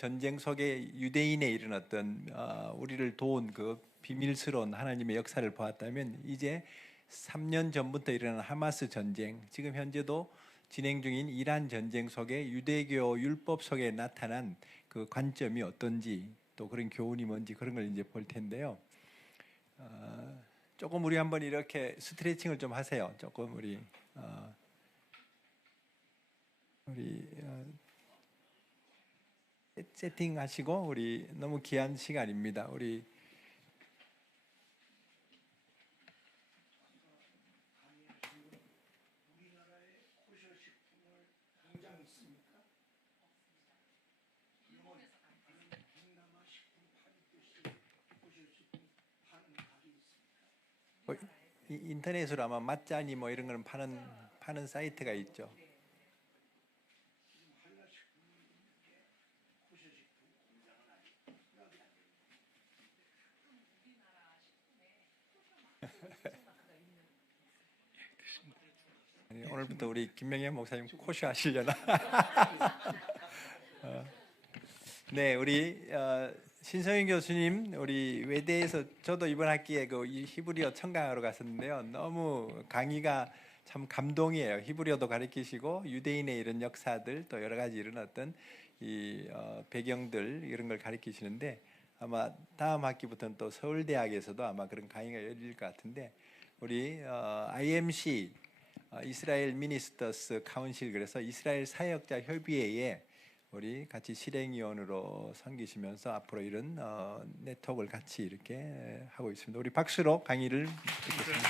전쟁 속에 유대인에 일어났던 우리를 도운 그 비밀스러운 하나님의 역사를 보았다면, 이제 3년 전부터 일어난 하마스 전쟁, 지금 현재도 진행 중인 이란 전쟁 속에 유대교 율법 속에 나타난 그 관점이 어떤지, 또 그런 교훈이 뭔지, 그런 걸 이제 볼 텐데요. 조금 우리 한번 이렇게 스트레칭을 좀 하세요. 조금 우리 세팅하시고, 우리 너무 귀한 시간입니다. 우리 인터넷으로 아마 맛자니 뭐 이런 거는 파는 사이트가 있죠. 오늘부터 우리 김명현 목사님 코쇼 하시려나? 네, 우리 신성윤 교수님, 우리 외대에서 저도 이번 학기에 그 히브리어 청강하러 갔었는데요. 너무 강의가 참 감동이에요. 히브리어도 가르치시고 유대인의 이런 역사들, 또 여러 가지 이런 어떤 이 배경들, 이런 걸 가르치시는데, 아마 다음 학기부터는 또 서울대학에서도 아마 그런 강의가 열릴 것 같은데, 우리 IMC 이스라엘 미니스터스 카운실, 그래서 이스라엘 사역자 협의회에 우리 같이 실행위원으로 섬기시면서 앞으로 이런 네트워크를 같이 이렇게 하고 있습니다. 우리 박수로 강의를 듣겠습니다.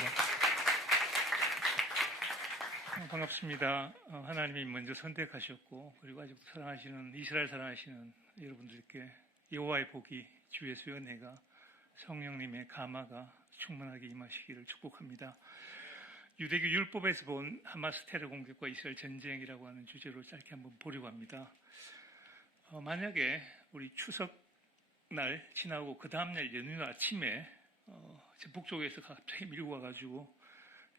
반갑습니다. 하나님이 먼저 선택하셨고, 그리고 아직도 사랑하시는, 이스라엘 사랑하시는 여러분들께 여호와의 복이, 주 예수의 은혜가, 성령님의 감화가 충만하게 임하시기를 축복합니다. 유대교 율법에서 본 하마스 테러 공격과 이스라엘 전쟁이라고 하는 주제로 짧게 한번 보려고 합니다. 만약에 우리 추석날 지나고 그 다음날 연휴 아침에 전북 쪽에서 갑자기 밀고 와가지고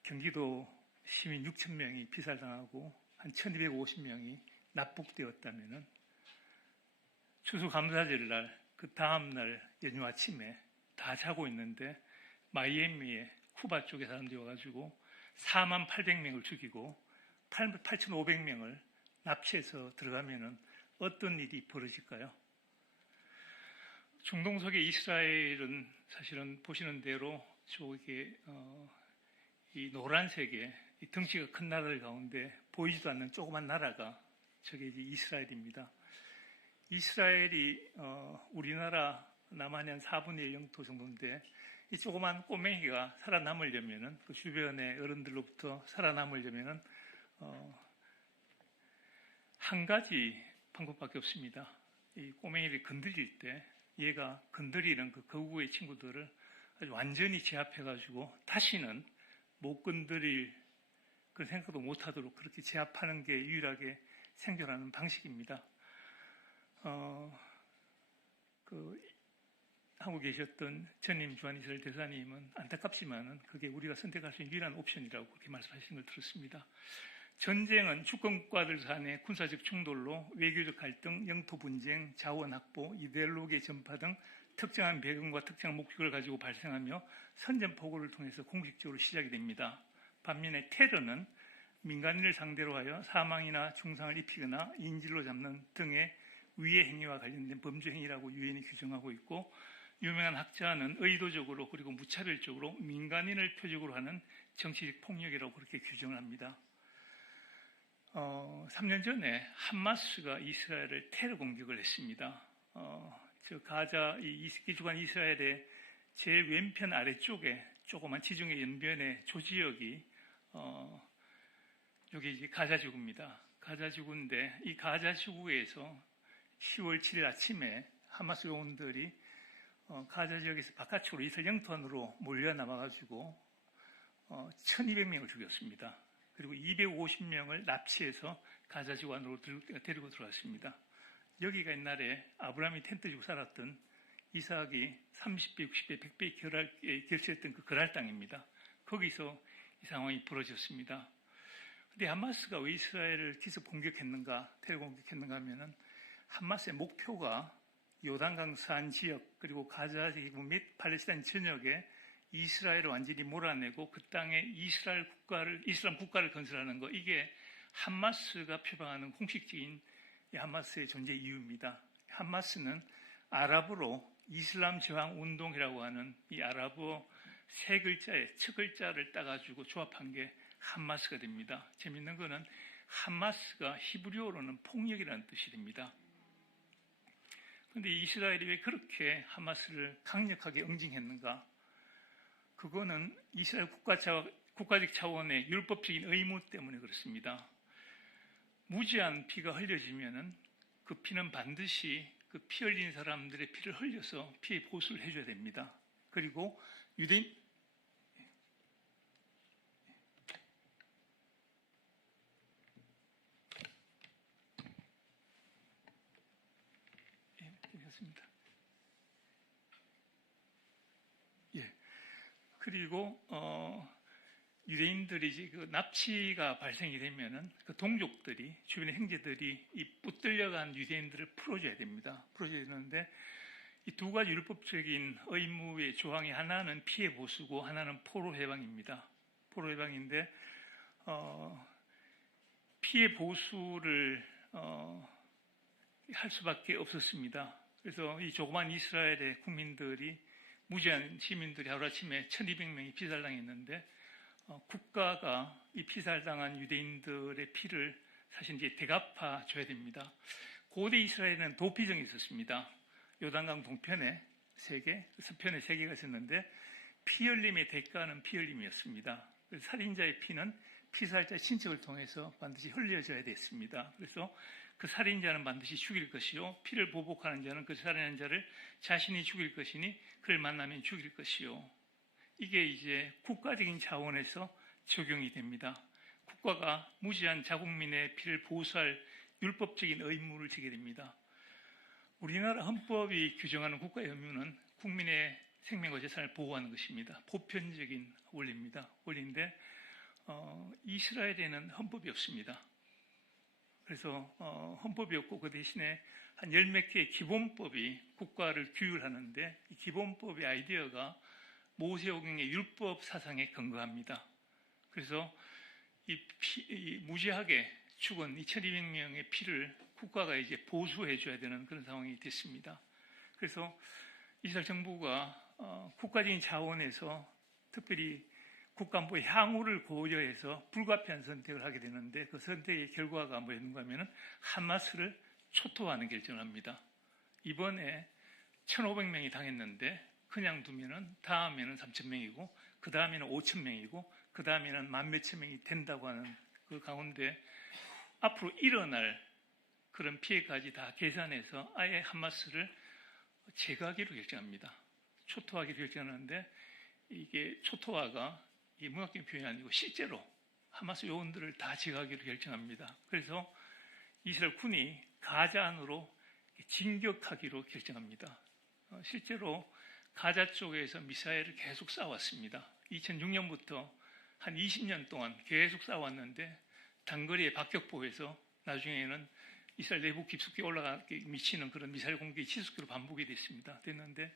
경기도 시민 6,000명이 피살당하고 한 1,250명이 납북되었다면은, 추수감사절날 그 다음날 연휴 아침에 다 자고 있는데 마이애미에 쿠바 쪽에 사람들이 와가지고 48,000명을 죽이고 8,500명을 납치해서 들어가면은 어떤 일이 벌어질까요? 중동 속의 이스라엘은 사실은 보시는 대로 저게 이 노란색의 이 덩치가 큰 나라들 가운데 보이지도 않는 조그만 나라가 저게 이제 이스라엘입니다. 이스라엘이 우리나라 남한의 한 4분의 1 영토 정도인데, 이 조그만 꼬맹이가 살아남으려면은, 그 주변의 어른들로부터 살아남으려면은 한 가지 방법밖에 없습니다. 이 꼬맹이를 건드릴 때 얘가 건드리는 그 거구의 친구들을 아주 완전히 제압해가지고 다시는 못 건드릴 그 생각도 못하도록 그렇게 제압하는 게 유일하게 생존하는 방식입니다. 하고 계셨던 전임 주한이스라엘 대사님은 안타깝지만은 그게 우리가 선택할 수 있는 유일한 옵션이라고 그렇게 말씀하시는 걸 들었습니다. 전쟁은 주권국가들 간의 군사적 충돌로 외교적 갈등, 영토 분쟁, 자원 확보, 이데올로기의 전파 등 특정한 배경과 특정한 목적을 가지고 발생하며 선전포고를 통해서 공식적으로 시작이 됩니다. 반면에 테러는 민간인을 상대로 하여 사망이나 중상을 입히거나 인질로 잡는 등의 위해 행위와 관련된 범죄 행위라고 유엔이 규정하고 있고, 유명한 학자는 의도적으로 그리고 무차별적으로 민간인을 표적으로 하는 정치적 폭력이라고 그렇게 규정을 합니다. 3년 전에 하마스가 이스라엘을 테러 공격을 했습니다. 가자, 이 기주간 이스라엘의 제일 왼편 아래쪽에 조그만 지중해 연변의 조지역이 여기 이제 가자지구입니다. 가자지구인데, 이 가자지구에서 10월 7일 아침에 하마스 요원들이 가자 지역에서 바깥쪽으로 이스라엘 영토 안으로 몰려 남아가지고 1,200명을 죽였습니다. 그리고 250명을 납치해서 가자 지구 안으로 데리고 들어왔습니다. 여기가 옛날에 아브라함이 텐트 지고 살았던, 이삭이 30배, 60배, 100배 결실했던 그 거랄 땅입니다. 거기서 이 상황이 벌어졌습니다. 근데 하마스가 왜 이스라엘을 기습 공격했는가, 테러 공격했는가 하면은, 하마스의 목표가 요단강 서안 지역 그리고 가자 지구 및 팔레스타인 전역에 이스라엘을 완전히 몰아내고 그 땅에 이슬람 국가를 건설하는 것, 이게 하마스가 표방하는 공식적인 하마스의 존재 이유입니다. 하마스는 아랍어로 이슬람 저항 운동이라고 하는 이 아랍어 세 글자의 첫 글자를 따가지고 조합한 게 하마스가 됩니다. 재밌는 거는 하마스가 히브리어로는 폭력이라는 뜻이 됩니다. 그런데 이스라엘이 왜 그렇게 하마스를 강력하게 응징했는가? 그거는 이스라엘 국가적 차원의 율법적인 의무 때문에 그렇습니다. 무지한 피가 흘려지면은 그 피는 반드시 그 피 흘린 사람들의 피를 흘려서 피의 보수를 해줘야 됩니다. 그리고 유대인 되겠습니다. 그리고 유대인들이 그 납치가 발생이 되면은 그 동족들이 주변의 형제들이 이 붙들려간 유대인들을 풀어줘야 됩니다. 풀어줘야 되는데 이 두 가지 율법적인 의무의 조항이 하나는 피해 보수고 하나는 포로 해방입니다. 포로 해방인데 피해 보수를 할 수밖에 없었습니다. 그래서 이 조그만 이스라엘의 국민들이 무지한 시민들이 하루아침에 1200명이 피살당했는데 국가가 이 피살당한 유대인들의 피를 사실 이제 대갚아 줘야 됩니다. 고대 이스라엘에는 도피정이 있었습니다. 요단강 동편에 3개, 서편에 3개가 있었는데 피 흘림의 대가는 피 흘림이었습니다. 그래서 살인자의 피는 피살자 친척을 통해서 반드시 흘려져야 됐습니다. 그래서 그 살인자는 반드시 죽일 것이요, 피를 보복하는 자는 그 살인한 자를 자신이 죽일 것이니 그를 만나면 죽일 것이요. 이게 이제 국가적인 차원에서 적용이 됩니다. 국가가 무지한 자국민의 피를 보수할 율법적인 의무를 지게 됩니다. 우리나라 헌법이 규정하는 국가의 의무는 국민의 생명과 재산을 보호하는 것입니다. 보편적인 원리입니다. 원리인데 이스라엘에는 헌법이 없습니다. 그래서 헌법이 없고 그 대신에 한 10몇 개의 기본법이 국가를 규율하는데 이 기본법의 아이디어가 모세오경의 율법 사상에 근거합니다. 그래서 이 무지하게 죽은 2200명의 피를 국가가 이제 보수해줘야 되는 그런 상황이 됐습니다. 그래서 이스라엘 정부가 국가적인 차원에서 특별히 국가안보의 향후를 고려해서 불가피한 선택을 하게 되는데 그 선택의 결과가 뭐였는가 하면 하마스를 초토화하는 결정을 합니다. 이번에 1500명이 당했는데 그냥 두면은 다음에는 3000명이고 그 다음에는 5000명이고 그 다음에는 만 몇천 명이 된다고 하는 그 가운데 앞으로 일어날 그런 피해까지 다 계산해서 아예 하마스를 제거하기로 결정합니다. 초토화하기로 결정하는데 이게 초토화가 이 문학적인 표현이 아니고 실제로 하마스 요원들을 다 제거하기로 결정합니다. 그래서 이스라엘 군이 가자 안으로 진격하기로 결정합니다. 실제로 가자 쪽에서 미사일을 계속 쏴왔습니다. 2006년부터 한 20년 동안 계속 쏴왔는데 단거리에 박격포에서 나중에는 이스라엘 내부 깊숙이 올라가게 미치는 그런 미사일 공격이 지속적으로 반복이 됐는데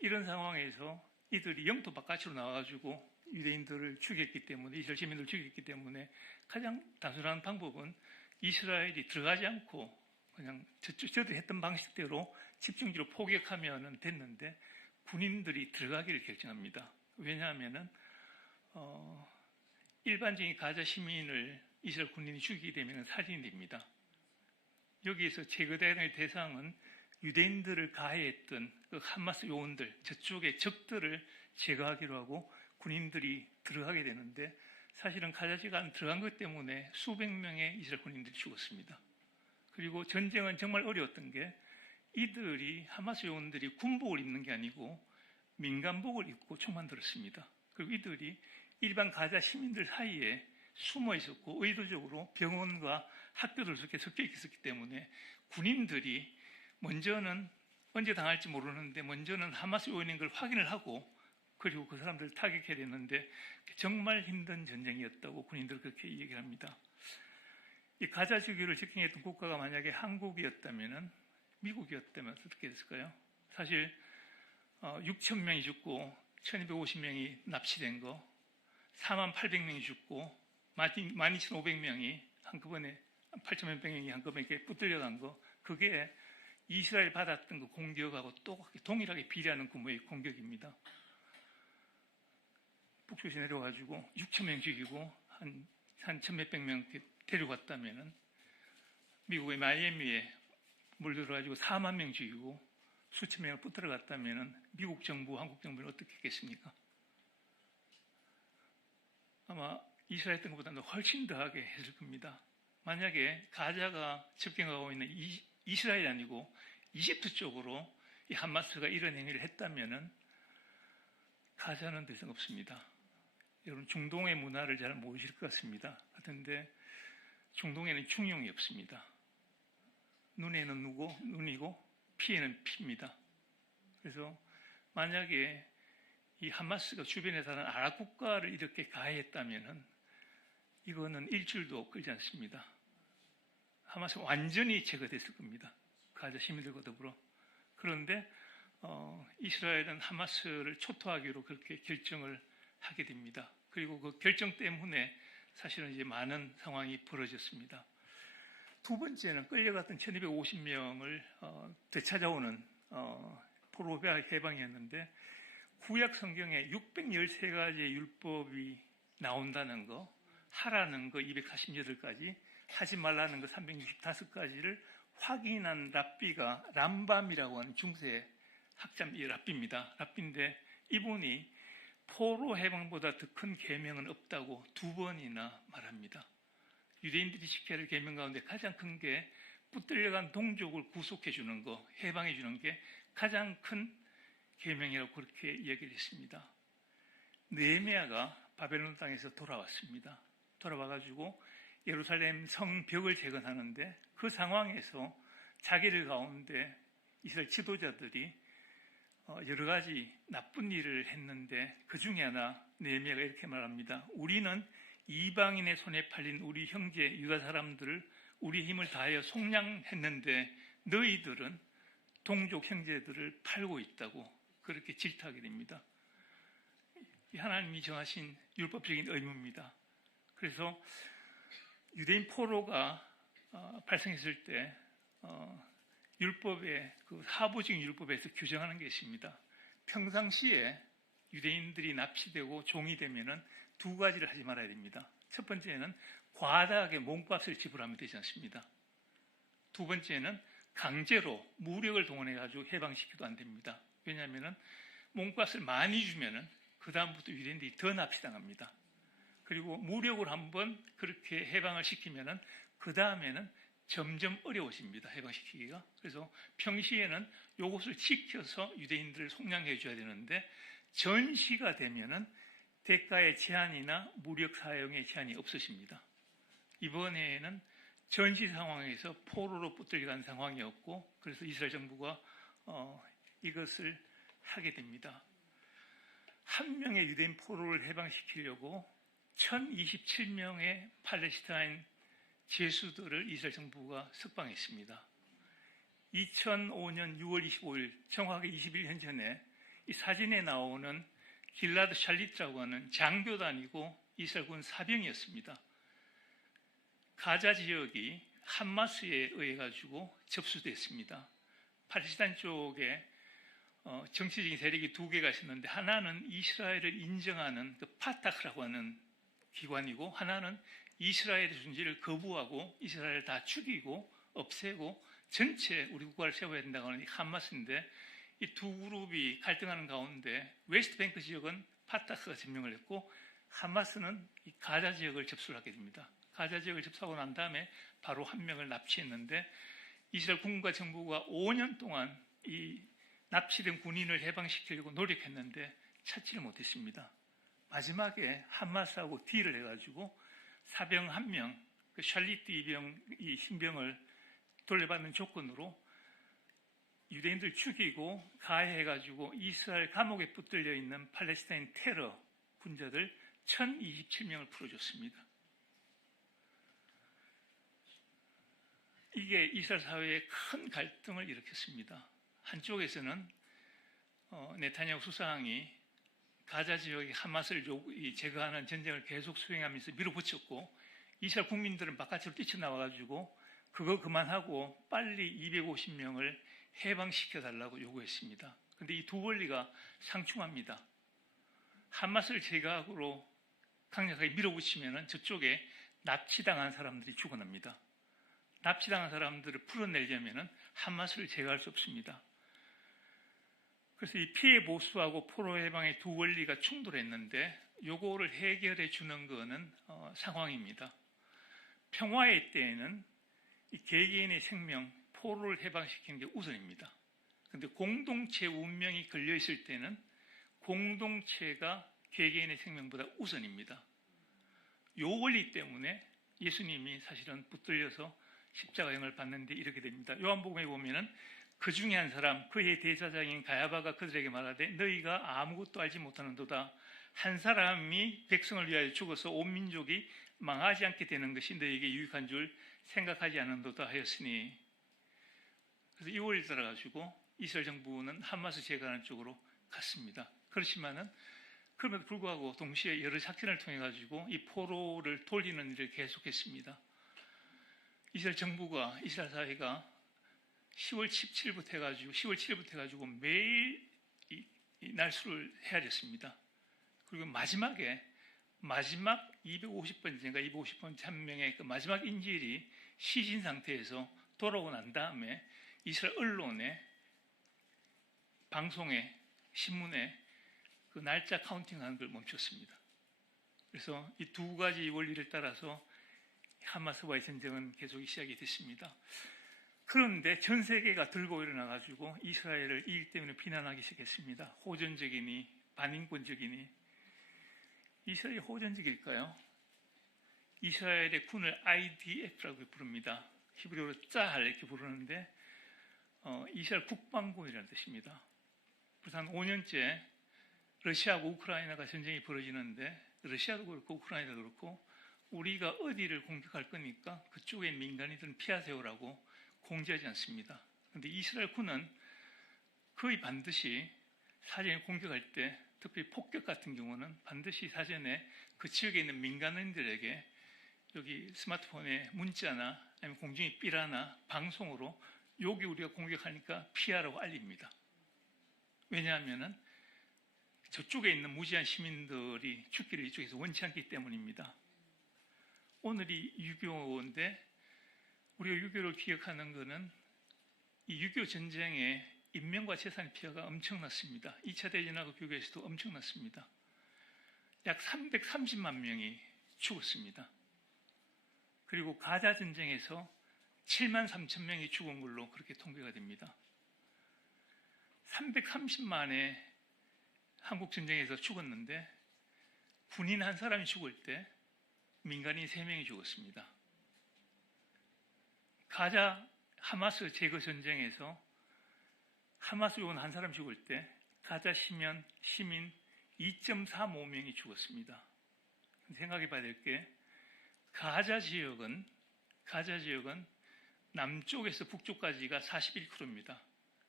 이런 상황에서 이들이 영토 바깥으로 나와가지고 유대인들을 죽였기 때문에 이스라엘 시민들을 죽였기 때문에 가장 단순한 방법은 이스라엘이 들어가지 않고 그냥 저들이 했던 방식대로 집중적으로 포격하면 됐는데 군인들이 들어가기를 결정합니다. 왜냐하면은 일반적인 가자 시민을 이스라엘 군인이 죽이게 되면 살인이 됩니다. 여기에서 제거될 대상은 유대인들을 가해했던 그 하마스 요원들, 저쪽의 적들을 제거하기로 하고 군인들이 들어가게 되는데 사실은 가자지가 안 들어간 것 때문에 수백 명의 이스라엘 군인들이 죽었습니다. 그리고 전쟁은 정말 어려웠던 게 이들이 하마스 요원들이 군복을 입는 게 아니고 민간복을 입고 총만 들었습니다. 그리고 이들이 일반 가자 시민들 사이에 숨어 있었고 의도적으로 병원과 학교들 속에 섞여 있었기 때문에 군인들이 먼저는 언제 당할지 모르는데 먼저는 하마스 요원인 걸 확인을 하고 그리고 그 사람들을 타격해야 되는데 정말 힘든 전쟁이었다고 군인들 그렇게 얘기를 합니다. 이 가자 지구를 지키겠던 국가가 만약에 한국이었다면은 미국이었다면 어떻게 됐을까요? 사실 6천 명이 죽고 1250명이 납치된 거, 4800명이 죽고 12500명이 한꺼번에 8500명이 한꺼번에 이렇게 붙들려간 거, 그게 이스라엘 받았던 그 공격하고 똑같이 동일하게 비례하는 규모의 공격입니다. 북쪽에서 내려가지고 6,000명 죽이고 한 1,몇백 명 데려갔다면은 미국의 마이애미에 물들어가지고 4만 명 죽이고 수천 명을 붙들어갔다면은 미국 정부, 한국 정부는 어떻게 했겠습니까? 아마 이스라엘 했던 것보다는 훨씬 더하게 했을 겁니다. 만약에 가자가 접경하고 있는 이스라엘이 아니고 이집트 쪽으로 이 하마스가 이런 행위를 했다면은 가자는 더 이상 없습니다. 여러분 중동의 문화를 잘 모르실 것 같습니다. 그런데 중동에는 중용이 없습니다. 눈에는 눈이고 피에는 피입니다. 그래서 만약에 이 하마스가 주변에 사는 아랍 국가를 이렇게 가해했다면은 이거는 일주일도 끌지 않습니다. 하마스가 완전히 제거됐을 겁니다. 가자 시민들과 더불어. 그런데 이스라엘은 하마스를 초토하기로 그렇게 결정을 하게 됩니다. 그리고 그 결정 때문에 사실은 이제 많은 상황이 벌어졌습니다. 두 번째는 끌려갔던 1250명을 되찾아오는 포로베아 해방이었는데, 구약 성경에 613가지의 율법이 나온다는 거, 하라는 거 248가지, 하지 말라는 거 365가지를 확인한 랍비가 람밤이라고 하는 중세 학자의 랍비입니다. 랍비인데 이분이 포로 해방보다 더 큰 계명은 없다고 2번이나 말합니다. 유대인들이 지켜야 할 계명 가운데 가장 큰 게 붙들려간 동족을 구속해 주는 거, 해방해 주는 게 가장 큰 계명이라고 그렇게 얘기를 했습니다. 느헤미야가 바벨론 땅에서 돌아왔습니다. 돌아와가지고 예루살렘 성벽을 재건하는데 그 상황에서 자기들 가운데 이스라엘 지도자들이 여러 가지 나쁜 일을 했는데 그 중에 하나 느헤미야가 이렇게 말합니다. 우리는 이방인의 손에 팔린 우리 형제 유다 사람들을 우리 힘을 다하여 속량했는데 너희들은 동족 형제들을 팔고 있다고 그렇게 질타하게 됩니다. 하나님이 정하신 율법적인 의무입니다. 그래서 유대인 포로가 발생했을 때 율법의 그 하부적인 율법에서 규정하는 게 있습니다. 평상시에 유대인들이 납치되고 종이 되면은 2가지를 하지 말아야 됩니다. 첫 번째는 과다하게 몸값을 지불하면 되지 않습니다. 두 번째는 강제로 무력을 동원해가지고 해방시켜도 안 됩니다. 왜냐하면 몸값을 많이 주면은 그 다음부터 유대인들이 더 납치당합니다. 그리고 무력을 한번 그렇게 해방을 시키면은 그 다음에는 점점 어려워집니다. 해방시키기가. 그래서 평시에는 이것을 지켜서 유대인들을 속량해 줘야 되는데 전시가 되면은 대가의 제한이나 무력 사용의 제한이 없으십니다. 이번에는 전시 상황에서 포로로 붙들려간 상황이었고 그래서 이스라엘 정부가 이것을 하게 됩니다. 한 명의 유대인 포로를 해방시키려고 1027명의 팔레스타인 죄수들을 이스라엘 정부가 석방했습니다. 2005년 6월 25일 정확하게 21년 전에 이 사진에 나오는 길라드 샬리트라고 하는 장교단이고 이스라엘군 사병이었습니다. 가자 지역이 하마스에 의해 가지고 접수됐습니다. 팔레스타인 쪽에 정치적인 세력이 2개가 있었는데 하나는 이스라엘을 인정하는 그 파타흐라고 하는 기관이고 하나는 이스라엘의 존재를 거부하고 이스라엘을 다 죽이고 없애고 전체 우리 국가를 세워야 된다고 하는 이 하마스인데 이 2 그룹이 갈등하는 가운데 웨스트뱅크 지역은 파타흐가 점령을 했고 하마스는 이 가자 지역을 접수를 하게 됩니다. 가자 지역을 접수하고 난 다음에 바로 한 명을 납치했는데 이스라엘 군과 정부가 5년 동안 이 납치된 군인을 해방시키려고 노력했는데 찾지를 못했습니다. 마지막에 하마스하고 딜을 해가지고 사병 1명, 그 샬리트 이 신병을 돌려받는 조건으로 유대인들 죽이고 가해해가지고 이스라엘 감옥에 붙들려 있는 팔레스타인 테러 군자들 1027명을 풀어줬습니다. 이게 이스라엘 사회에 큰 갈등을 일으켰습니다. 한쪽에서는 네타냐후 수상이 가자 지역의 하마스를 제거하는 전쟁을 계속 수행하면서 밀어붙였고 이스라엘 국민들은 바깥으로 뛰쳐나와가지고 그거 그만하고 빨리 250명을 해방시켜달라고 요구했습니다. 그런데 이 두 원리가 상충합니다. 하마스를 제거하고 강력하게 밀어붙이면 저쪽에 납치당한 사람들이 죽어납니다. 납치당한 사람들을 풀어내려면 하마스를 제거할 수 없습니다. 그래서 이 피해 보수하고 포로 해방의 두 원리가 충돌했는데 요거를 해결해 주는 거는 상황입니다. 평화의 때에는 이 개개인의 생명, 포로를 해방시키는 게 우선입니다. 그런데 공동체 운명이 걸려 있을 때는 공동체가 개개인의 생명보다 우선입니다. 요 원리 때문에 예수님이 사실은 붙들려서 십자가형을 받는데 이렇게 됩니다. 요한복음에 보면은 그 중에 한 사람, 그의 대제사장인 가야바가 그들에게 말하되 너희가 아무것도 알지 못하는도다. 한 사람이 백성을 위하여 죽어서 온 민족이 망하지 않게 되는 것이 너희에게 유익한 줄 생각하지 않는도다 하였으니, 그래서 이 원리 따라가지고 이스라엘 정부는 하마스 제거하는 쪽으로 갔습니다. 그렇지만은 그럼에도 불구하고 동시에 여러 작전을 통해 가지고 이 포로를 돌리는 일을 계속했습니다. 이스라엘 정부가, 이스라엘 사회가 10월 17일부터 해가지고 매일 이 날수를 헤아렸습니다. 그리고 마지막 250번째인가 250번째 한 명의 그 마지막 인질이 시신 상태에서 돌아오고 난 다음에 이스라엘 언론에, 방송에, 신문에 그 날짜 카운팅하는 걸 멈췄습니다. 그래서 이 두 가지 원리를 따라서 하마스와의 전쟁은 계속 시작이 됐습니다. 그런데 전 세계가 들고 일어나가지고 이스라엘을 이 일 때문에 비난하기 시작했습니다. 호전적이니 반인권적이니. 이스라엘이 호전적일까요? 이스라엘의 군을 IDF라고 부릅니다. 히브리어로 짜할 이렇게 부르는데 이스라엘 국방군이라는 뜻입니다. 그래서 한 5년째 러시아하고 우크라이나가 전쟁이 벌어지는데 러시아도 그렇고 우크라이나도 그렇고 우리가 어디를 공격할 거니까 그쪽에 민간인들은 피하세요라고 공지하지 않습니다. 그런데 이스라엘 군은 거의 반드시 사전에 공격할 때, 특히 폭격 같은 경우는 반드시 사전에 그 지역에 있는 민간인들에게 여기 스마트폰에 문자나 아니면 공중의 삐라나 방송으로 여기 우리가 공격하니까 피하라고 알립니다. 왜냐하면 저쪽에 있는 무지한 시민들이 죽기를 이쪽에서 원치 않기 때문입니다. 오늘이 6.25인데 우리가 6.25를 기억하는 것은 이 6.25 전쟁에 인명과 재산의 피해가 엄청났습니다. 2차 대전하고 비교해서도 엄청났습니다. 약 330만 명이 죽었습니다. 그리고 가자 전쟁에서 7만 3천 명이 죽은 걸로 그렇게 통계가 됩니다. 330만의 한국 전쟁에서 죽었는데 군인 한 사람이 죽을 때 민간인 3명이 죽었습니다. 가자 하마스 제거 전쟁에서 하마스 요원 한 사람 죽을 때 가자 시민 2.35명이 죽었습니다. 생각해 봐야 될 게 가자 지역은 남쪽에서 북쪽까지가 41km입니다.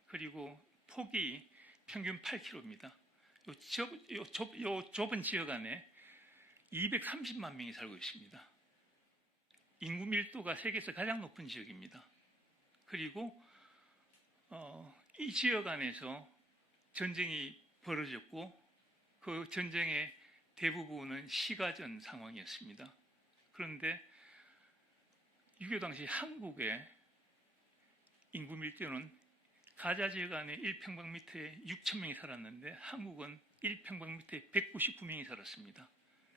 그리고 폭이 평균 8km입니다. 요 좁은 지역 안에 230만 명이 살고 있습니다. 인구 밀도가 세계에서 가장 높은 지역입니다. 그리고 이 지역 안에서 전쟁이 벌어졌고 그 전쟁의 대부분은 시가전 상황이었습니다. 그런데 6.25 당시 한국의 인구 밀도는 가자 지역 안에 1평방미터에 6,000명이 살았는데 한국은 1평방미터에 199명이 살았습니다.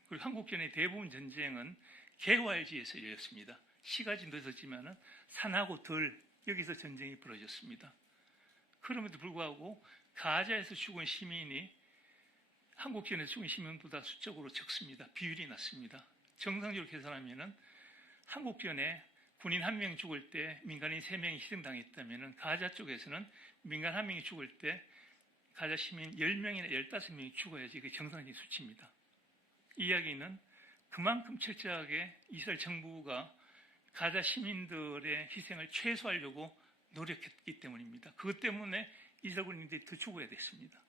그리고 한국전의 대부분 전쟁은 개활지에서 열렸습니다. 시가지 늦었지만 산하고 덜 여기서 전쟁이 벌어졌습니다. 그럼에도 불구하고 가자에서 죽은 시민이 한국전에서 죽은 시민보다 수적으로 적습니다. 비율이 낮습니다. 정상적으로 계산하면 한국전에 군인 1명 죽을 때 민간인 3명이 희생당했다면 가자 쪽에서는 민간 1명이 죽을 때 가자 시민 10명이나 15명이 죽어야지 그게 정상적인 수치입니다. 이 이야기는 그만큼 철저하게 이스라엘 정부가 가자 시민들의 희생을 최소화하려고 노력했기 때문입니다. 그것 때문에 이스라엘 군인들이 더 죽어야 됐습니다.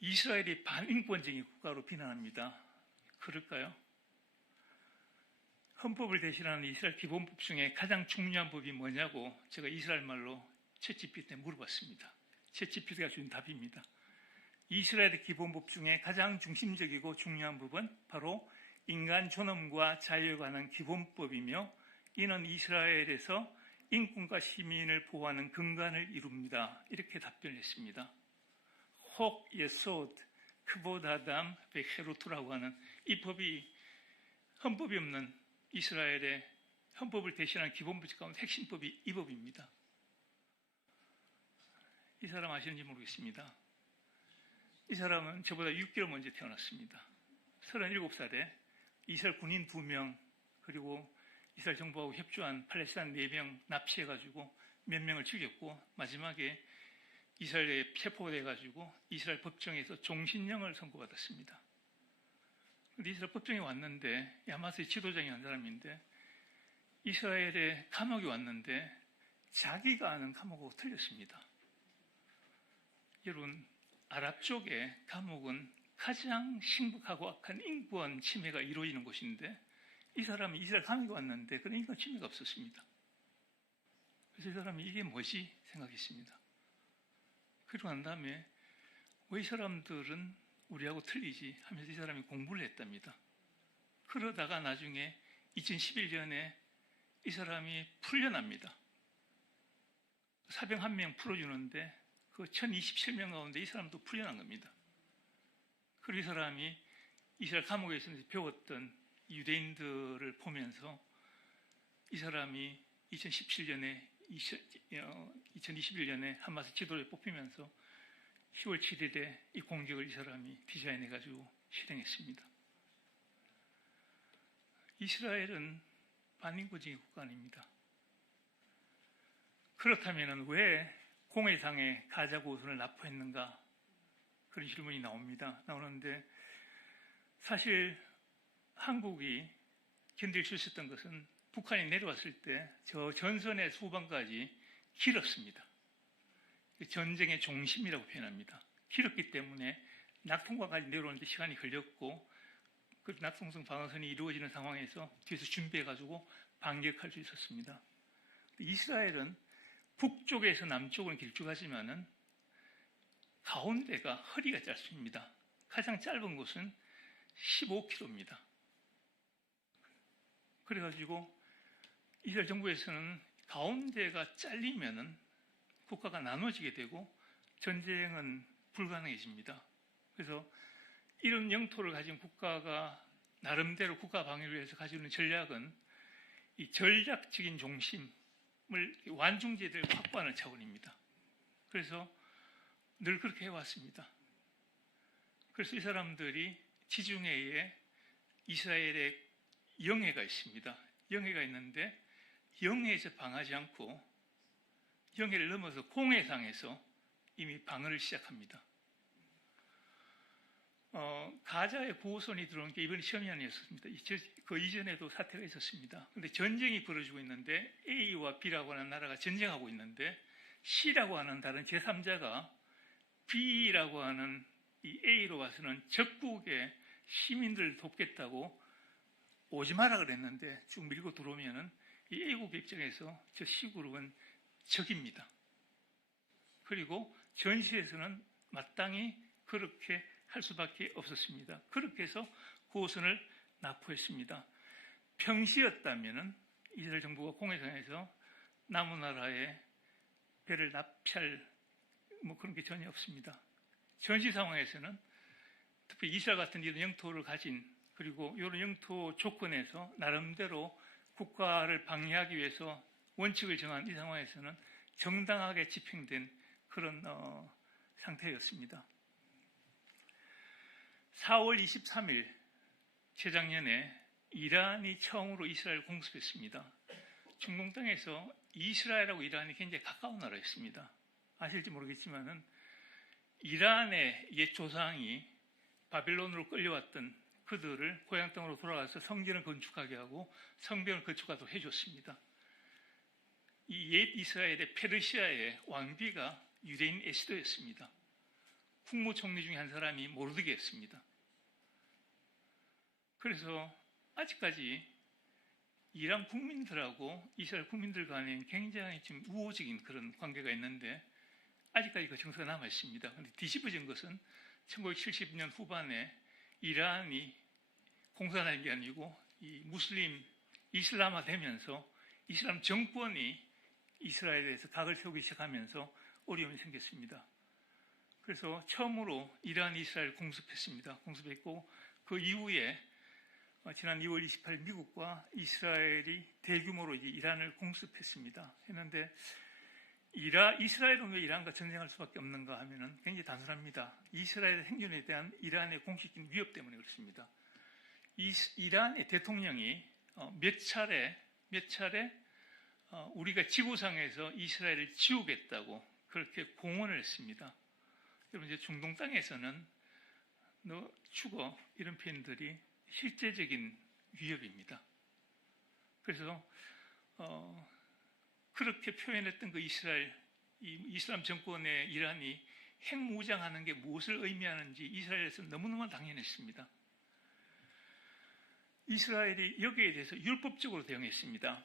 이스라엘이 반인권적인 국가로 비난합니다. 그럴까요? 헌법을 대신하는 이스라엘 기본법 중에 가장 중요한 법이 뭐냐고 제가 이스라엘 말로 챗GPT에 물어봤습니다. 챗GPT가 준 답입니다. 이스라엘의 기본법 중에 가장 중심적이고 중요한 법은 바로 인간 존엄과 자유에 관한 기본법이며 이는 이스라엘에서 인권과 시민을 보호하는 근간을 이룹니다. 이렇게 답변을 했습니다. 혹 예소드 크보다담 베헤루트라고 하는 이 법이 헌법이 없는 이스라엘의 헌법을 대신하는 기본법 가운데 핵심법이 이 법입니다. 이 사람 아시는지 모르겠습니다. 이 사람은 저보다 6개월 먼저 태어났습니다. 37살에 이스라엘 군인 2명 그리고 이스라엘 정부하고 협조한 팔레스타인 4명 납치해가지고 몇 명을 죽였고 마지막에 이스라엘에 체포돼가지고 이스라엘 법정에서 종신형을 선고받았습니다. 근데 이스라엘 법정에 왔는데 하마스의 지도장이 한 사람인데 이스라엘에 감옥에 왔는데 자기가 아는 감옥하고 틀렸습니다. 여러분 아랍 쪽의 감옥은 가장 심각하고 악한 인권 침해가 이루어지는 곳인데 이 사람이 이스라엘 감옥에 왔는데 그런 인권 침해가 없었습니다. 그래서 이 사람이 이게 뭐지 생각했습니다. 그러고 난 다음에 왜 이 사람들은 우리하고 틀리지 하면서 이 사람이 공부를 했답니다. 그러다가 나중에 2011년에 이 사람이 풀려납니다. 사병 1명 풀어주는데 그 1027명 가운데 이 사람도 풀려난 겁니다. 그리고 이 사람이 이스라엘 감옥에서 배웠던 유대인들을 보면서 이 사람이 2021년에 하마스 지도자에 뽑히면서 10월 7일에 이 공격을 이 사람이 디자인해가지고 실행했습니다. 이스라엘은 반인권적인 국가 아닙니다. 그렇다면 왜 공해상에 가자 고선을 납포했는가? 그런 질문이 나오는데 사실 한국이 견딜 수 있었던 것은 북한이 내려왔을 때 저 전선의 수반까지 길었습니다. 전쟁의 종심이라고 표현합니다. 길었기 때문에 낙동강까지 내려오는데 시간이 걸렸고 그 낙동성 방어선이 이루어지는 상황에서 뒤에서 준비해가지고 반격할 수 있었습니다. 이스라엘은 북쪽에서 남쪽으로 길쭉하지만은 가운데가 허리가 짧습니다. 가장 짧은 곳은 15km입니다. 그래가지고 이스라엘 정부에서는 가운데가 잘리면은 국가가 나눠지게 되고 전쟁은 불가능해집니다. 그래서 이런 영토를 가진 국가가 나름대로 국가 방위를 위해서 가지고 있는 전략은 이 전략적인 중심을 완중제를 확보하는 차원입니다. 그래서 늘 그렇게 해왔습니다. 그래서 이 사람들이 지중해에 이스라엘의 영해가 있습니다. 영해가 있는데 영해에서 방하지 않고 영해를 넘어서 공해상에서 이미 방어를 시작합니다. 가자에 구호선이 들어온 게 이번에 처음이 아니었습니다. 그 이전에도 사태가 있었습니다. 그런데 전쟁이 벌어지고 있는데 A와 B라고 하는 나라가 전쟁하고 있는데 C라고 하는 다른 제3자가 B라고 하는 이 A로 와서는 적국의 시민들을 돕겠다고 오지 마라 그랬는데 쭉 밀고 들어오면은 이 A국 입장에서 저 C그룹은 적입니다. 그리고 전시에서는 마땅히 그렇게 할 수밖에 없었습니다. 그렇게 해서 구호선을 납포했습니다. 평시였다면은 이스라엘 정부가 공해상에서 남은 나라에 배를 납치할 그런 게 전혀 없습니다. 전시 상황에서는 특히 이스라엘 같은 이런 영토를 가진 그리고 이런 영토 조건에서 나름대로 국가를 방해하기 위해서 원칙을 정한 이 상황에서는 정당하게 집행된 그런 상태였습니다. 4월 23일 재작년에 이란이 처음으로 이스라엘을 공습했습니다. 중동 땅에서 이스라엘하고 이란이 굉장히 가까운 나라였습니다. 아실지 모르겠지만은 이란의 옛 조상이 바빌론으로 끌려왔던 그들을 고향 땅으로 돌아가서 성전을 건축하게 하고 성벽을 건축하도록 해줬습니다. 이 옛 이스라엘의 페르시아의 왕비가 유대인 에스더였습니다. 국무총리 중에 한 사람이 모르드게였습니다. 그래서 아직까지 이란 국민들하고 이스라엘 국민들 간에 굉장히 지금 우호적인 그런 관계가 있는데 아직까지 그 정서가 남아 있습니다. 그런데 뒤집어진 것은 1970년 후반에 이란이 공산화된 게 아니고 이 무슬림 이슬람화 되면서 이슬람 정권이 이스라엘에 대해서 각을 세우기 시작하면서 어려움이 생겼습니다. 그래서 처음으로 이란 이스라엘 공습했습니다. 공습했고 그 이후에 지난 2월 28일 미국과 이스라엘이 대규모로 이제 이란을 공습했습니다. 했는데 이스라엘은 왜 이란과 전쟁할 수밖에 없는가 하면은 굉장히 단순합니다. 이스라엘의 생존에 대한 이란의 공식적인 위협 때문에 그렇습니다. 이란의 대통령이 몇 차례 우리가 지구상에서 이스라엘을 지우겠다고 그렇게 공언을 했습니다. 여러분 이제 중동 땅에서는 너 죽어 이런 표현들이 실제적인 위협입니다. 그래서 그렇게 표현했던 그 이슬람 정권의 이란이 핵무장하는 게 무엇을 의미하는지 이스라엘에서 너무너무 당연했습니다. 이스라엘이 여기에 대해서 율법적으로 대응했습니다.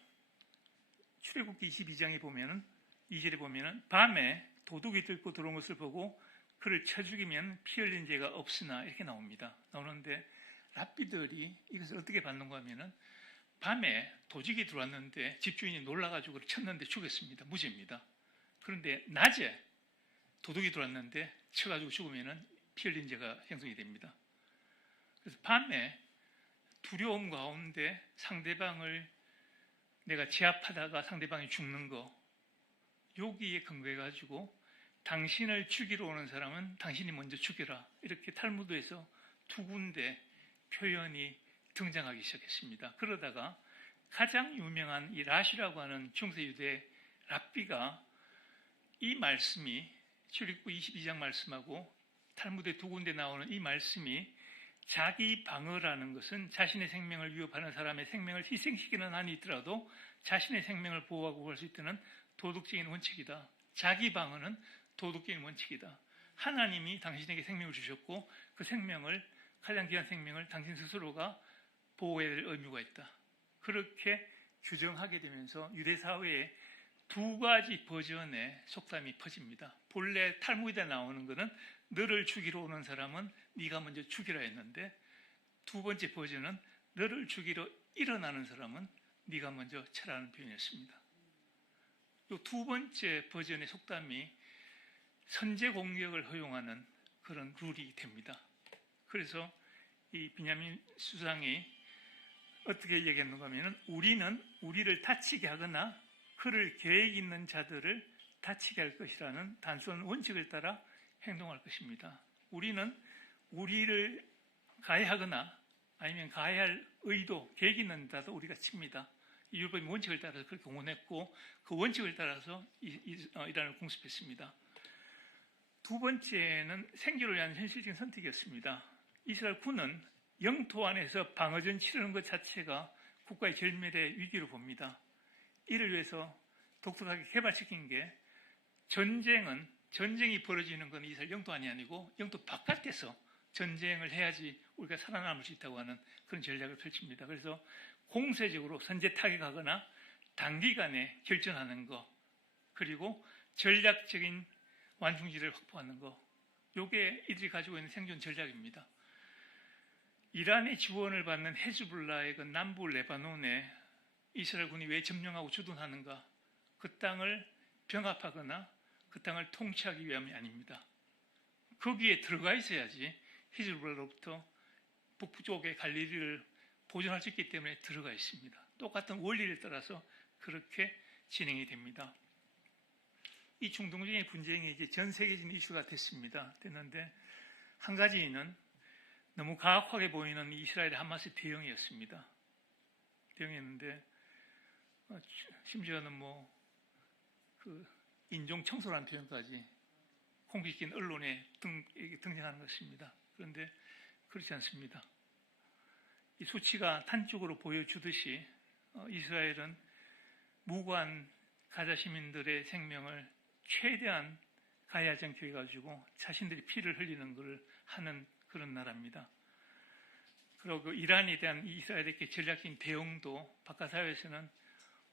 출애굽기 22장에 보면은 2절에 보면은 밤에 도둑이 들고 들어온 것을 보고 그를 쳐 죽이면 피 흘린 죄가 없으나 이렇게 나오는데 랍비들이 이것을 어떻게 받는가 하면은 밤에 도둑이 들어왔는데 집주인이 놀라가지고 그를 쳤는데 죽였습니다. 무죄입니다. 그런데 낮에 도둑이 들어왔는데 쳐가지고 죽으면은 피 흘린 죄가 형성이 됩니다. 그래서 밤에 두려움 가운데 상대방을 내가 제압하다가 상대방이 죽는 거 여기에 근거해가지고 당신을 죽이러 오는 사람은 당신이 먼저 죽여라 이렇게 탈무드에서 두 군데 표현이 등장하기 시작했습니다. 그러다가 가장 유명한 이 라시라고 하는 중세유대 랍비가 이 말씀이 출애굽기 22장 말씀하고 탈무드에 두 군데 나오는 이 말씀이 자기 방어라는 것은 자신의 생명을 위협하는 사람의 생명을 희생시키는 한이 있더라도 자신의 생명을 보호하고 갈 수 있다는 도덕적인 원칙이다. 자기 방어는 도덕적인 원칙이다. 하나님이 당신에게 생명을 주셨고 그 생명을 가장 귀한 생명을 당신 스스로가 보호해야 될 의무가 있다. 그렇게 규정하게 되면서 유대 사회에 두 가지 버전의 속담이 퍼집니다. 본래 탈무드에 나오는 것은 너를 죽이러 오는 사람은 네가 먼저 죽이라 했는데 두 번째 버전은 너를 죽이러 일어나는 사람은 네가 먼저 쳐라는 표현이었습니다. 이 두 번째 버전의 속담이 선제 공격을 허용하는 그런 룰이 됩니다. 그래서 이 비냐민 수상이 어떻게 얘기했는가 하면 우리는 우리를 다치게 하거나 그를 계획 있는 자들을 다치게 할 것이라는 단순한 원칙을 따라 행동할 것입니다. 우리는 우리를 가해하거나 아니면 가해할 의도, 계획 있는 자도 우리가 칩니다. 이 율법의 원칙을 따라서 그렇게 공언했고 그 원칙을 따라서 이란을 공습했습니다. 두 번째는 생존을 위한 현실적인 선택이었습니다. 이스라엘 군은 영토 안에서 방어전 치르는 것 자체가 국가의 절멸의 위기로 봅니다. 이를 위해서 독특하게 개발시킨 게 전쟁이 벌어지는 건 이스라엘 영토 안이 아니고 영토 바깥에서 전쟁을 해야지 우리가 살아남을 수 있다고 하는 그런 전략을 펼칩니다. 그래서 공세적으로 선제 타격하거나 단기간에 결전하는 거 그리고 전략적인 완충지를 확보하는 거 이게 이들이 가지고 있는 생존 전략입니다. 이란의 지원을 받는 헤즈볼라의 그 남부 레바논에 이스라엘군이 왜 점령하고 주둔하는가? 그 땅을 병합하거나 그 땅을 통치하기 위함이 아닙니다. 거기에 들어가 있어야지 히즈볼라로부터 북부 쪽의 갈릴리를 보존할 수 있기 때문에 들어가 있습니다. 똑같은 원리를 따라서 그렇게 진행이 됩니다. 이 중동적인 분쟁이 이제 전 세계적인 이슈가 됐는데 한 가지는 너무 가혹하게 보이는 이스라엘의 하마스 대응이었습니다. 대응이었는데 심지어는 인종 청소라는 표현까지 공식적인 언론에 등장하는 것입니다. 그런데 그렇지 않습니다. 이 수치가 단적으로 보여주듯이 이스라엘은 무고한 가자 시민들의 생명을 최대한 가해하지 않게 해가지고 자신들이 피를 흘리는 것을 하는 그런 나라입니다. 그리고 이란에 대한 이스라엘의 전략적인 대응도 바깥 사회에서는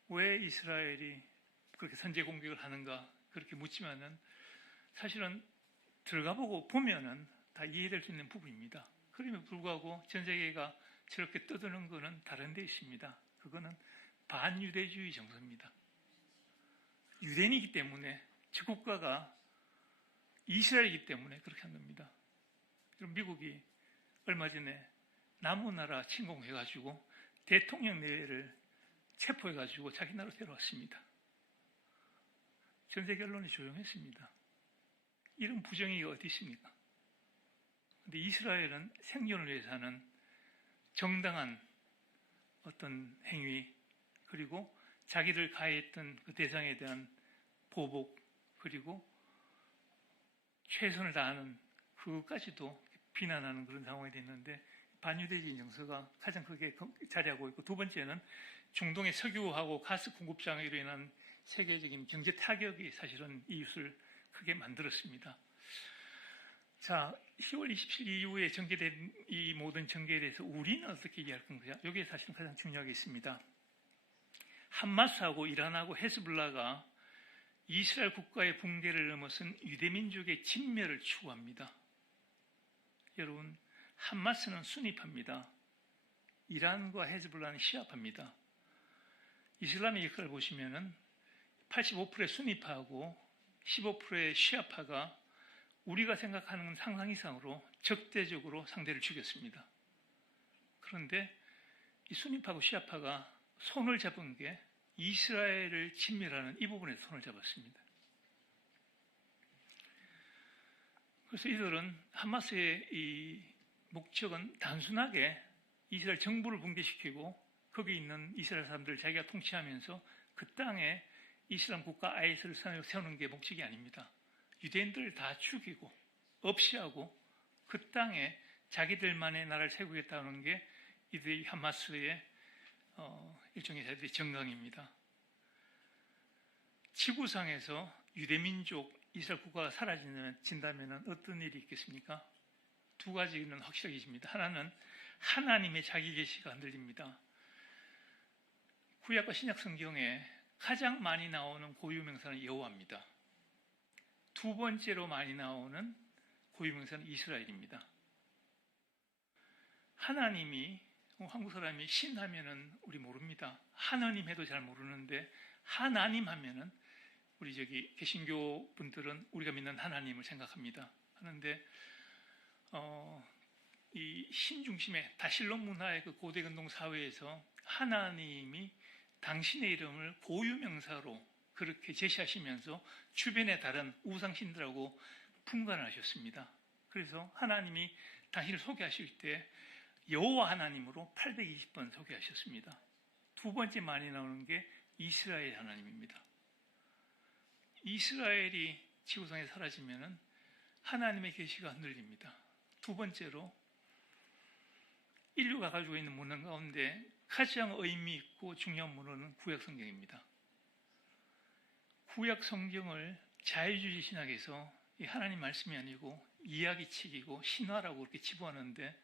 왜 이스라엘이 그렇게 선제 공격을 하는가 그렇게 묻지만은 사실은 들어가 보고 보면은 다 이해될 수 있는 부분입니다. 그럼에도 불구하고 전 세계가 저렇게 떠드는 것은 다른 데 있습니다. 그거는 반유대주의 정서입니다. 유대인이기 때문에 저 국가가 이스라엘이기 때문에 그렇게 한 겁니다. 그럼 미국이 얼마 전에 남은 나라 침공해가지고 대통령 내외를 체포해가지고 자기 나라로 데려왔습니다. 전 세계 언론이 조용했습니다. 이런 부정의가 어디 있습니까? 그런데 이스라엘은 생존을 위해서 하는 정당한 어떤 행위 그리고 자기를 가해했던 그 대상에 대한 보복 그리고 최선을 다하는 그것까지도 비난하는 그런 상황이 됐는데 반유대주의 정서가 가장 크게 자리하고 있고 두 번째는 중동의 석유하고 가스 공급장애로 인한 세계적인 경제 타격이 사실은 이웃을 크게 만들었습니다. 자, 10월 27일 이후에 전개된 이 모든 전개에 대해서 우리는 어떻게 이해할 건가요? 여기에 사실은 가장 중요한 게 있습니다. 함마스하고 이란하고 헤즈볼라가 이스라엘 국가의 붕괴를 넘어선 유대민족의 진멸을 추구합니다. 여러분, 함마스는 순위파입니다. 이란과 헤즈볼라는 시아파입니다. 이슬람의 역할을 보시면은 85%의 순위파하고 15%의 시아파가 우리가 생각하는 상상 이상으로 적대적으로 상대를 죽였습니다. 그런데 이 순위파하고 시아파가 손을 잡은 게 이스라엘을 진멸하는 이 부분에서 손을 잡았습니다. 그래서 이들은 하마스의 이 목적은 단순하게 이스라엘 정부를 붕괴시키고 거기 있는 이스라엘 사람들을 자기가 통치하면서 그 땅에 이슬람 국가 IS를 세우는 게 목적이 아닙니다. 유대인들을 다 죽이고 없이 하고 그 땅에 자기들만의 나라를 세우겠다는 게 이들이 하마스의 일종의 자기들의 정강입니다. 지구상에서 유대민족 이스라엘 국가가 사라진다면 어떤 일이 있겠습니까? 두 가지는 확실하게 있습니다. 하나는 하나님의 자기 계시가 흔들립니다. 구약과 신약 성경에 가장 많이 나오는 고유명사는 여호와입니다. 두 번째로 많이 나오는 고유명사는 이스라엘입니다. 하나님이 한국 사람이 신하면은 우리 모릅니다. 하나님 해도 잘 모르는데 하나님 하면은 우리 저기 개신교 분들은 우리가 믿는 하나님을 생각합니다. 하는데 이 신중심의 다실론 문화의 그 고대 근동 사회에서 하나님이 당신의 이름을 고유명사로 그렇게 제시하시면서 주변의 다른 우상신들하고 분간을 하셨습니다. 그래서 하나님이 당신을 소개하실 때 여호와 하나님으로 820번 소개하셨습니다. 두 번째 많이 나오는 게 이스라엘 하나님입니다. 이스라엘이 지구상에 사라지면은 하나님의 계시가 흔들립니다. 두 번째로 인류가 가지고 있는 문헌 가운데 가장 의미 있고 중요한 문헌은 구약 성경입니다. 구약 성경을 자유주의 신학에서 하나님 말씀이 아니고 이야기책이고 신화라고 그렇게 치부하는데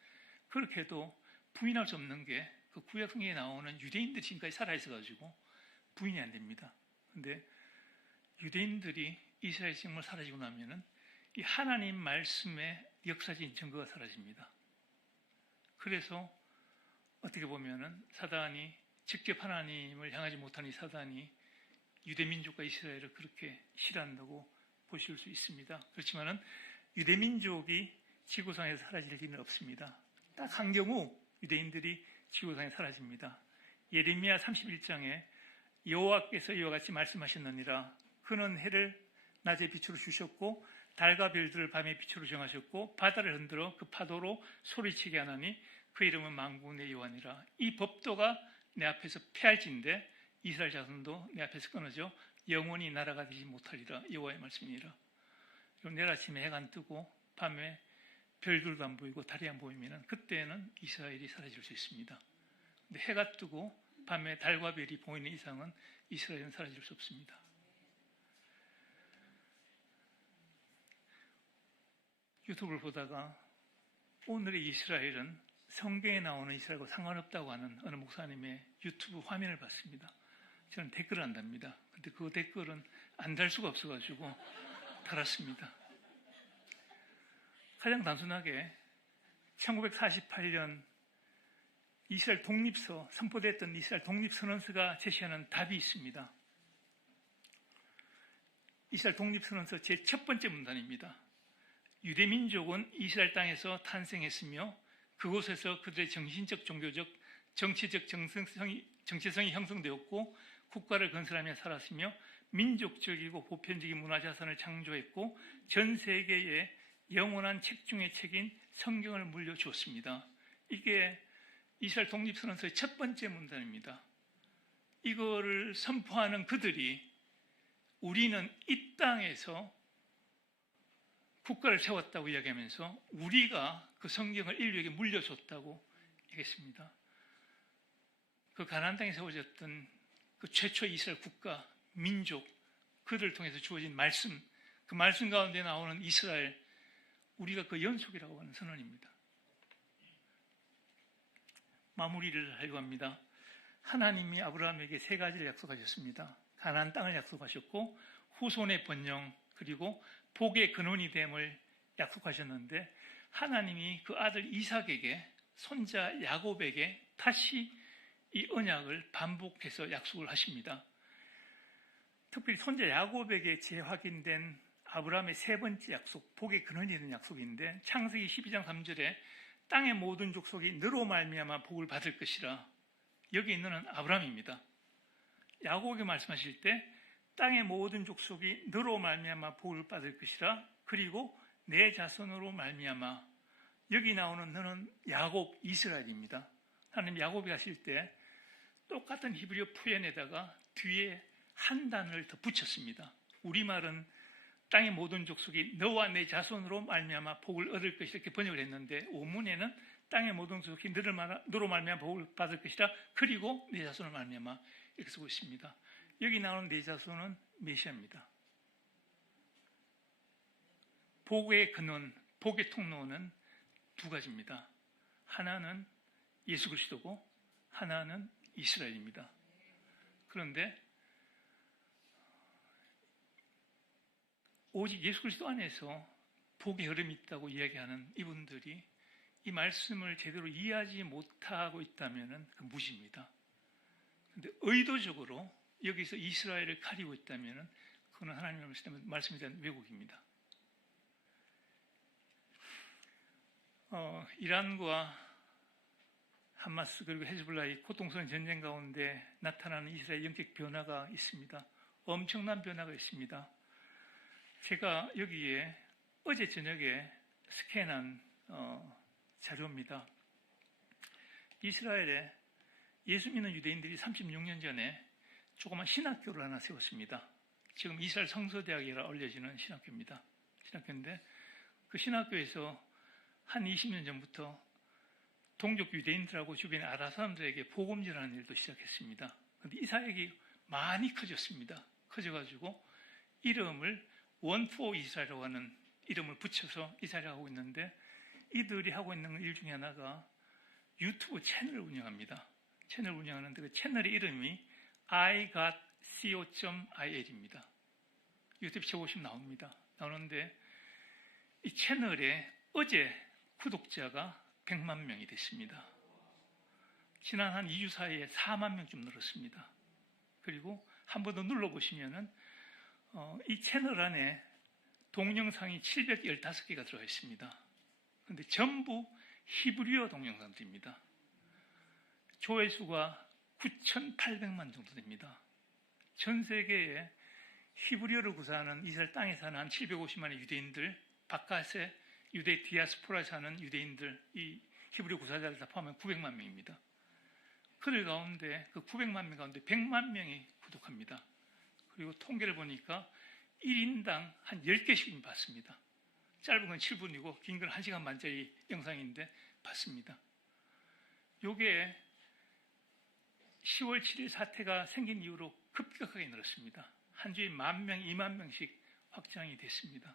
그렇게 해도 부인할 수 없는 게 그 구약 성경에 나오는 유대인들이 지금까지 살아있어가지고 부인이 안 됩니다. 그런데 유대인들이 이스라엘 정말 사라지고 나면은 이 하나님 말씀의 역사적인 증거가 사라집니다. 그래서 어떻게 보면은 사단이 직접 하나님을 향하지 못한 이 사단이 유대민족과 이스라엘을 그렇게 싫어한다고 보실 수 있습니다. 그렇지만은 유대민족이 지구상에서 사라질 일은 없습니다. 딱 한 경우 유대인들이 지구상에 사라집니다. 예레미야 31장에 여호와께서 이와 같이 말씀하셨느니라. 그는 해를 낮에 빛으로 주셨고 달과 별들을 밤에 빛으로 정하셨고 바다를 흔들어 그 파도로 소리치게 하나니 그 이름은 만군의 여호와니라. 이 법도가 내 앞에서 폐할진데 이스라엘 자손도 내 앞에서 끊어져 영원히 나라가 되지 못하리라. 여호와의 말씀이니라. 내일 아침에 해가 안 뜨고 밤에 별들도 안 보이고 달이 안 보이면 그때는 이스라엘이 사라질 수 있습니다. 근데 해가 뜨고 밤에 달과 별이 보이는 이상은 이스라엘은 사라질 수 없습니다. 유튜브를 보다가 오늘의 이스라엘은 성경에 나오는 이스라엘과 상관없다고 하는 어느 목사님의 유튜브 화면을 봤습니다. 저는 댓글을 안 답니다. 근데 그 댓글은 안 달 수가 없어가지고 달았습니다. 가장 단순하게 1948년 이스라엘 독립서, 선포됐던 이스라엘 독립선언서가 제시하는 답이 있습니다. 이스라엘 독립선언서 제 첫 번째 문단입니다. 유대민족은 이스라엘 땅에서 탄생했으며 그곳에서 그들의 정신적, 종교적, 정치적 정체성이 형성되었고 국가를 건설하며 살았으며 민족적이고 보편적인 문화자산을 창조했고 전 세계에 영원한 책 중의 책인 성경을 물려주었습니다. 이게 이스라엘 독립선언서의 첫 번째 문단입니다. 이거를 선포하는 그들이 우리는 이 땅에서 국가를 세웠다고 이야기하면서 우리가 그 성경을 인류에게 물려줬다고 얘기했습니다. 그 가나안 땅에 세워졌던 그 최초 이스라엘 국가, 민족, 그들을 통해서 주어진 말씀, 그 말씀 가운데 나오는 이스라엘, 우리가 그 연속이라고 하는 선언입니다. 마무리를 하려고 합니다. 하나님이 아브라함에게 세 가지를 약속하셨습니다. 가나안 땅을 약속하셨고 후손의 번영 그리고 복의 근원이 됨을 약속하셨는데 하나님이 그 아들 이삭에게 손자 야곱에게 다시 이 언약을 반복해서 약속을 하십니다. 특별히 손자 야곱에게 재확인된 아브라함의 세 번째 약속, 복의 근원이 되는 약속인데 창세기 12장 3절에 땅의 모든 족속이 너로 말미암아 복을 받을 것이라. 여기 있는 아브라함입니다. 야곱에게 말씀하실 때 땅의 모든 족속이 너로 말미암아 복을 받을 것이라. 그리고 내 자손으로 말미암아. 여기 나오는 너는 야곱, 이스라엘입니다. 하나님 야곱이 하실 때 똑같은 히브리어 표현에다가 뒤에 한 단어를 더 붙였습니다. 우리말은 땅의 모든 족속이 너와 내 자손으로 말미암아 복을 얻을 것이라 이렇게 번역을 했는데 원문에는 땅의 모든 족속이 너로 말미암아 복을 받을 것이라. 그리고 내 자손으로 말미암아 이렇게 쓰고 있습니다. 여기 나오는 내 자손은 메시아입니다. 복의 근원, 복의 통로는 두 가지입니다. 하나는 예수 그리스도고 하나는 이스라엘입니다. 그런데 오직 예수 그리스도 안에서 복의 흐름이 있다고 이야기하는 이분들이 이 말씀을 제대로 이해하지 못하고 있다면 그 무시입니다. 그런데 의도적으로 여기서 이스라엘을 가리고 있다면 그건 하나님의 말씀에 대한 왜곡입니다. 이란과 하마스 그리고 헤즈볼라의 고통스러운 전쟁 가운데 나타나는 이스라엘 영적 변화가 있습니다. 엄청난 변화가 있습니다. 제가 여기에 어제 저녁에 스캔한 자료입니다. 이스라엘에 예수 믿는 유대인들이 36년 전에 조그만 신학교를 하나 세웠습니다. 지금 이스라엘 성서대학이라 알려지는 신학교입니다. 신학교인데 그 신학교에서 한 20년 전부터 동족 유대인들하고 주변의 아랍 사람들에게 복음전하는 일도 시작했습니다. 그런데 이 사역이 많이 커졌습니다. 커져가지고 이름을 원포 이스라엘이라고 하는 이름을 붙여서 이 사역을 하고 있는데 이들이 하고 있는 일 중에 하나가 유튜브 채널을 운영합니다. 채널을 운영하는데 그 채널의 이름이 iGotCO.il입니다. 유튜브 쳐보시면 나옵니다. 나오는데 이 채널에 어제 구독자가 100만 명이 됐습니다. 지난 한 2주 사이에 4만 명쯤 늘었습니다. 그리고 한 번 더 눌러보시면은 이 채널 안에 동영상이 715개가 들어가 있습니다. 그런데 전부 히브리어 동영상들입니다. 조회수가 9,800만 정도 됩니다. 전 세계에 히브리어를 구사하는 이스라엘 땅에 사는 한 750만의 유대인들, 바깥에 유대 디아스포라에 사는 유대인들, 이 히브리어 구사자를 다 포함하면 900만 명입니다. 그들 가운데, 그 900만 명 가운데 100만 명이 구독합니다. 그리고 통계를 보니까 1인당 한 10개씩 받습니다. 짧은 건 7분이고 긴 건 1시간 반짜리 영상인데 봤습니다. 요게 10월 7일 사태가 생긴 이후로 급격하게 늘었습니다. 한 주에 10,000명, 20,000명씩 확장이 됐습니다.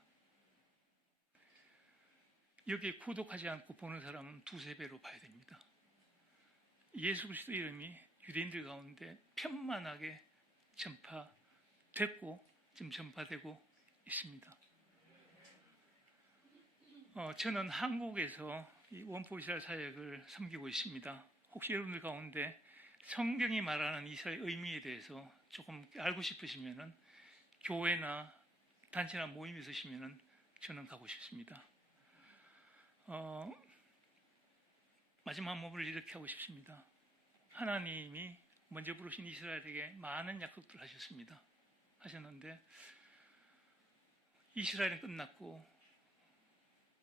여기에 구독하지 않고 보는 사람은 2~3배로 봐야 됩니다. 예수 그리스도 이름이 유대인들 가운데 편만하게 전파됐고 지금 전파되고 있습니다. 저는 한국에서 이 원포 이스라엘 사역을 섬기고 있습니다. 혹시 여러분들 가운데 성경이 말하는 이스라엘 의미에 대해서 조금 알고 싶으시면은 교회나 단체나 모임이 있으시면은 저는 가고 싶습니다. 마지막 한마디를 이렇게 하고 싶습니다. 하나님이 먼저 부르신 이스라엘에게 많은 약속들을 하셨는데 이스라엘은 끝났고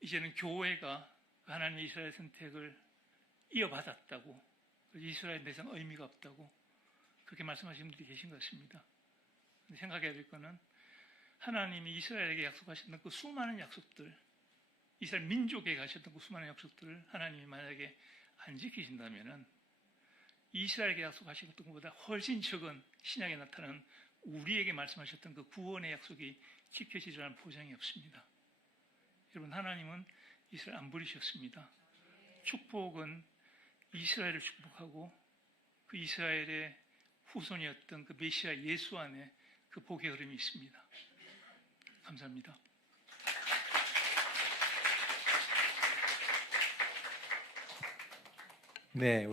이제는 교회가 하나님의 이스라엘 선택을 이어받았다고, 이스라엘 더 이상 의미가 없다고 그렇게 말씀하시는 분들이 계신 것 같습니다. 생각해야 될 것은 하나님이 이스라엘에게 약속하셨던 그 수많은 약속들, 이스라엘 민족에게 하셨던 그 수많은 약속들을 하나님이 만약에 안 지키신다면은 이스라엘에게 약속하신 것보다 훨씬 적은 신약에 나타나는 우리에게 말씀하셨던 그 구원의 약속이 지켜지리라는 보장이 없습니다. 여러분, 하나님은 이스라엘 안 버리셨습니다. 축복은 이스라엘을 축복하고 그 이스라엘의 후손이었던 그 메시아 예수 안에 그 복의 흐름이 있습니다. 감사합니다. 네.